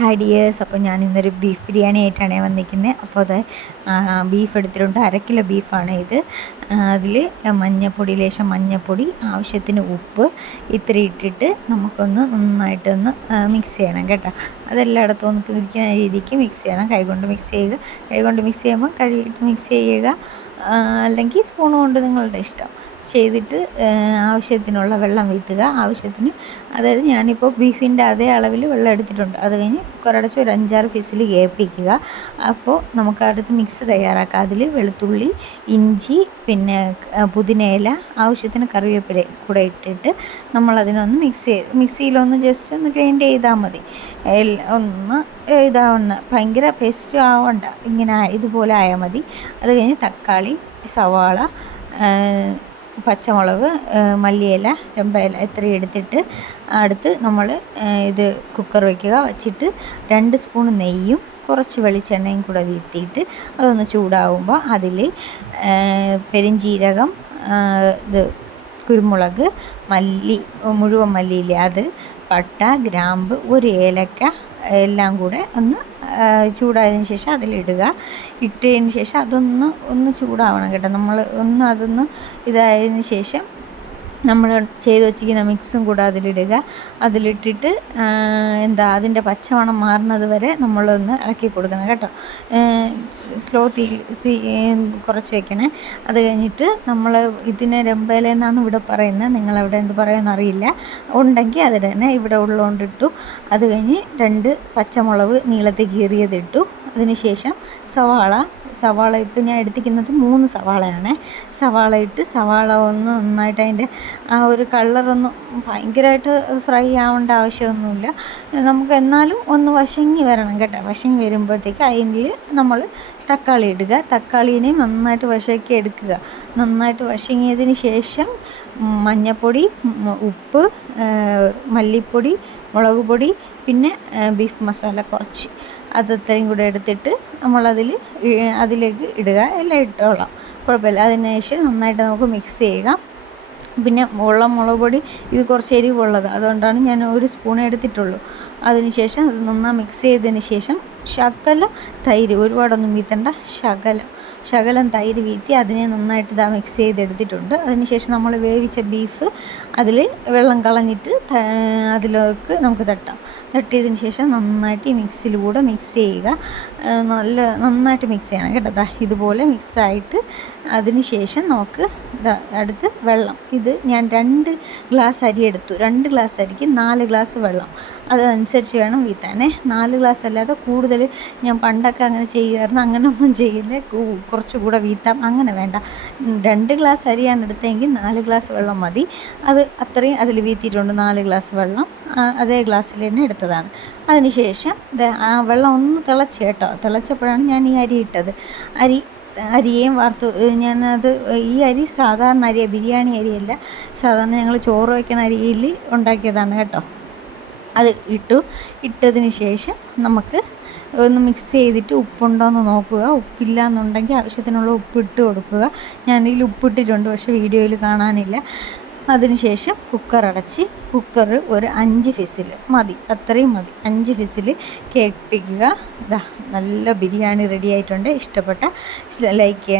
Hi dears, അപ്പോൾ ഞാൻ ഇന്നൊരു ബീഫ് ബിരിയാണി ആയിട്ടാണ് വന്നിരിക്കുന്നത്. അപ്പോൾ അത് ബീഫ് എടുത്തിട്ടുണ്ട്, 1/2 കിലോ ബീഫാണ് ഇത്. അതിൽ മഞ്ഞൾപ്പൊടി, ലേശം മഞ്ഞൾപ്പൊടി, ആവശ്യത്തിന് ഉപ്പ് ഇത്ര ഇട്ടിട്ട് നമുക്കൊന്ന് നന്നായിട്ടൊന്ന് മിക്സ് ചെയ്യണം കേട്ടോ. അതെല്ലായിടത്തും ഒന്ന് പിടിക്കുന്ന രീതിക്ക് മിക്സ് ചെയ്യണം. കൈകൊണ്ട് മിക്സ് ചെയ്യുക. കൈകൊണ്ട് മിക്സ് ചെയ്യുമ്പോൾ കഴുകിയിട്ട് മിക്സ് ചെയ്യുക, അല്ലെങ്കിൽ സ്പൂൺ കൊണ്ട് നിങ്ങളുടെ ഇഷ്ടം ചെയ്തിട്ട് ആവശ്യത്തിനുള്ള വെള്ളം വീഴ്ത്തുക. ആവശ്യത്തിന്, അതായത് ഞാനിപ്പോൾ ബീഫിൻ്റെ അതേ അളവിൽ വെള്ളം എടുത്തിട്ടുണ്ട്. അത് കഴിഞ്ഞ് കുക്കറടച്ച് ഒരു 5-6 വിസിൽ കേൾപ്പിക്കുക. അപ്പോൾ നമുക്ക് അടുത്ത് മിക്സ് തയ്യാറാക്കാം. അതിൽ വെളുത്തുള്ളി, ഇഞ്ചി, പിന്നെ പുതിനയില, ആവശ്യത്തിന് കറിവേപ്പില കൂടെ ഇട്ടിട്ട് നമ്മളതിനൊന്ന് മിക്സിയിലൊന്ന് ജസ്റ്റ് ഒന്ന് ഗ്രൈൻഡ് ചെയ്താൽ മതി. ഒന്ന് ഇതാവണം, ഭയങ്കര പേസ്റ്റ് ആവണ്ട, ഇങ്ങനെ ഇതുപോലെ ആയാൽ മതി. അത് കഴിഞ്ഞ് തക്കാളി, സവാള, പച്ചമുളക്, മല്ലിയില, രമ്പയില ഇത്രയും എടുത്തിട്ട് അടുത്ത് നമ്മൾ ഇത് കുക്കർ വയ്ക്കുക. വച്ചിട്ട് 2 സ്പൂൺ നെയ്യും കുറച്ച് വെളിച്ചെണ്ണയും കൂടെ വീഴ്ത്തിയിട്ട് അതൊന്ന് ചൂടാവുമ്പോൾ അതിൽ പെരുംജീരകം, ഇത് കുരുമുളക്, മല്ലി, മുഴുവൻ മല്ലിയില്ലേ അത്, പട്ട, ഗ്രാമ്പ്, 1 ഏലക്ക എല്ലാം കൂടെ ഒന്ന് ചൂടായതിന് ശേഷം അതിലിടുക. ഇട്ടതിന് ശേഷം ഒന്ന് ചൂടാവണം കേട്ടോ. നമ്മൾ അതൊന്ന് ഇതായതിന് ശേഷം നമ്മൾ ചെയ്ത് വച്ചിരിക്കുന്ന മിക്സും കൂടെ അതിലിടുക. അതിലിട്ടിട്ട് അതിൻ്റെ പച്ചമണം മാറുന്നത് വരെ നമ്മളൊന്ന് ഇളക്കി കൊടുക്കണം കേട്ടോ. സ്ലോ തീ കുറച്ച് വെക്കണേ. അത് കഴിഞ്ഞിട്ട് നമ്മൾ ഇതിനെ രമ്പയില എന്നാണ് ഇവിടെ പറയുന്നത്, നിങ്ങളവിടെ എന്ത് പറയുമെന്ന് അറിയില്ല. ഉണ്ടെങ്കിൽ അത് തന്നെ, ഇവിടെ ഉള്ളതുകൊണ്ടിട്ടു. അത് കഴിഞ്ഞ് 2 പച്ചമുളക് നീളത്തിൽ കീറിയതിട്ടു. അതിനുശേഷം സവാള ഇപ്പം ഞാൻ എടുത്തിരിക്കുന്നത് 3 സവാളയാണ്. സവാള ഇട്ട് സവാള ഒന്ന് നന്നായിട്ട് അതിൻ്റെ ആ ഒരു കളറൊന്ന് ഭയങ്കരമായിട്ട് ഫ്രൈ ആവേണ്ട ആവശ്യമൊന്നുമില്ല. നമുക്ക് എന്നാലും ഒന്ന് വശങ്ങി വരണം കേട്ടോ. വശങ്ങി വരുമ്പോഴത്തേക്ക് അതിൽ നമ്മൾ തക്കാളി ഇടുക. തക്കാളീനെ നന്നായിട്ട് വശക്കി എടുക്കുക. നന്നായിട്ട് വശങ്ങിയതിന് ശേഷം മഞ്ഞൾപ്പൊടി, ഉപ്പ്, മല്ലിപ്പൊടി, മുളക് പൊടി, പിന്നെ ബീഫ് മസാല കുറച്ച്, അതത്രയും കൂടെ എടുത്തിട്ട് അതിലേക്ക് ഇടുക. എല്ലാം ഇട്ടോളാം, കുഴപ്പമില്ല. അതിന് ശേഷം നന്നായിട്ട് നമുക്ക് മിക്സ് ചെയ്യുക. പിന്നെ മുളക് പൊടി ഇത് കുറച്ച് എരിവുള്ളത്, അതുകൊണ്ടാണ് ഞാൻ 1 സ്പൂൺ എടുത്തിട്ടുള്ളൂ. അതിനുശേഷം അത് നന്നായി മിക്സ് ചെയ്തതിന് ശേഷം ശകലം തൈര്, ഒരുപാടൊന്നും വീത്തണ്ട, ശകലം തൈര് വീത്തി അതിനെ നന്നായിട്ട് മിക്സ് ചെയ്തെടുത്തിട്ടുണ്ട്. അതിനുശേഷം നമ്മൾ വേവിച്ച ബീഫ് അതിൽ വെള്ളം കളഞ്ഞിട്ട് അതിലേക്ക് നമുക്ക് തട്ടിയതിന് ശേഷം നന്നായിട്ട് ഈ മിക്സിയിലൂടെ മിക്സ് ചെയ്യുക. നന്നായിട്ട് മിക്സ് ചെയ്യണം കേട്ടോ. ഇതുപോലെ മിക്സായിട്ട് അതിന് ശേഷം നമുക്ക് അടുത്ത് വെള്ളം. ഇത് ഞാൻ 2 ഗ്ലാസ് അരി എടുത്തു. 2 ഗ്ലാസ് അരിക്ക് 4 ഗ്ലാസ് വെള്ളം, അതനുസരിച്ച് വേണം വീത്താനേ. 4 ഗ്ലാസ് അല്ലാതെ കൂടുതൽ ഞാൻ പണ്ടൊക്കെ അങ്ങനെ ചെയ്യുമായിരുന്നു. അങ്ങനെയൊന്നും ചെയ്യില്ല, കുറച്ചുകൂടെ വീത്താം, അങ്ങനെ വേണ്ട. 2 ഗ്ലാസ് അരിയാണ് എടുത്തതെങ്കിൽ 4 ഗ്ലാസ് വെള്ളം മതി. അത് അത്രയും അതിൽ വീത്തിയിട്ടുണ്ട്. 4 ഗ്ലാസ് വെള്ളം അതേ ഗ്ലാസ്സിൽ തന്നെ എടുത്തതാണ്. അതിനുശേഷം ആ വെള്ളം ഒന്ന് തിളച്ച് കേട്ടോ. തിളച്ചപ്പോഴാണ് ഞാൻ ഈ അരി ഇട്ടത്. അരിയേയും വാർത്തു. ഈ അരി സാധാരണ അരിയാണ്, ബിരിയാണി അരിയല്ല. സാധാരണ ഞങ്ങൾ ചോറ് വയ്ക്കുന്ന അരിയിൽ ഉണ്ടാക്കിയതാണ് കേട്ടോ. അത് ഇട്ടതിന് ശേഷം നമുക്ക് ഒന്ന് മിക്സ് ചെയ്തിട്ട് ഉപ്പുണ്ടോയെന്ന് നോക്കുക. ഉപ്പില്ല എന്നുണ്ടെങ്കിൽ ആവശ്യത്തിനുള്ള ഉപ്പ് ഇട്ട് കൊടുക്കുക. ഞാനിതിൽ ഉപ്പിട്ടിട്ടുണ്ട്, പക്ഷേ വീഡിയോയിൽ കാണാനില്ല. അതിനുശേഷം കുക്കർ ഒരു 5 വിസിൽ മതി, അത്രയും മതി. 5 വിസിൽ കേൾപ്പിക്കുക. നല്ല ബിരിയാണി റെഡി ആയിട്ടുണ്ട്. ഇഷ്ടപ്പെട്ട ലൈക്ക് ചെയ്യണം.